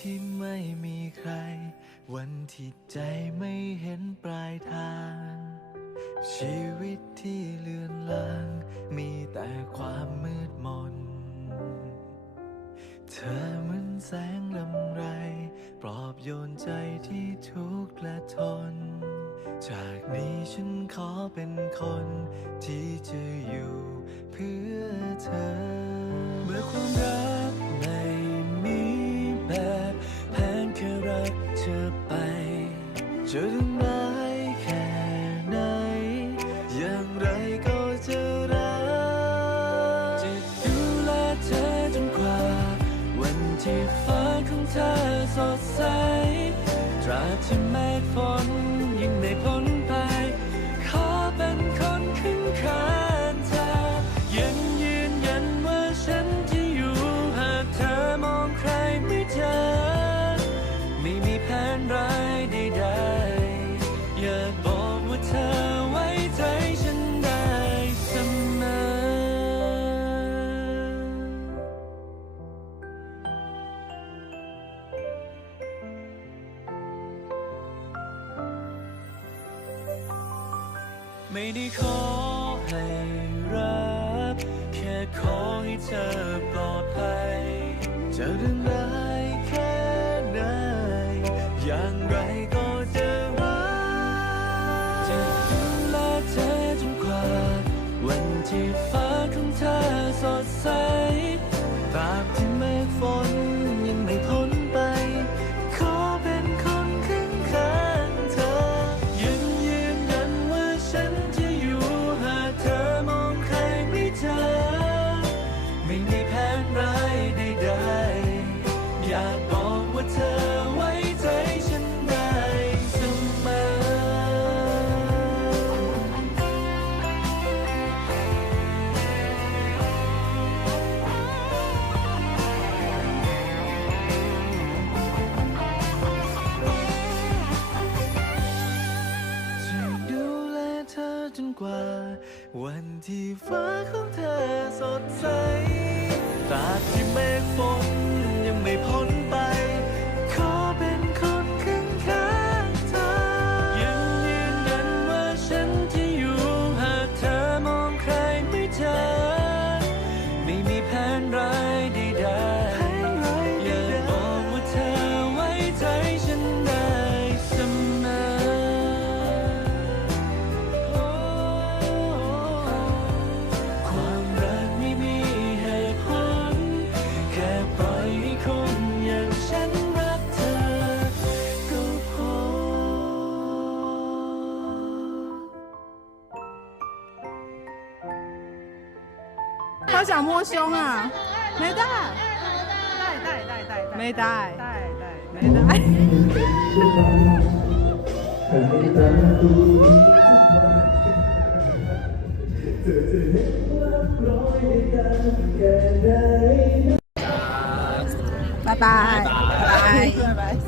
ที่ไม่มีใคร วันที่ใจไม่เห็นปลายทาง ชีวิตที่เลือนลาง มีแต่ความมืดมน เธอเหมือนแสงลำไร ปลอบโยนใจที่ทุกข์และทน จากนี้ฉันขอเป็นคน ที่จะอยู่เพื่อเธอ เมื่อความรักไม่ ราจะเมฆฝน ไม่ได้ขอให้รัก แค่ขอให้เธอปลอดภัยจะเรื่องร้ายแค่ไหนอย่างไรก็จะรักจะดูแลเธอจนกว่า วันที่ฟ้าของเธอสดใส ว่าเธอไว้ใจฉันได้เสมอจะดูแลเธอจนกว่า วันที่ฟ้าของเธอสดใสตราบที่เมฆฝน 好想摸胸啊！没带，带带带带带，没带，带带没带。拜拜拜拜拜拜。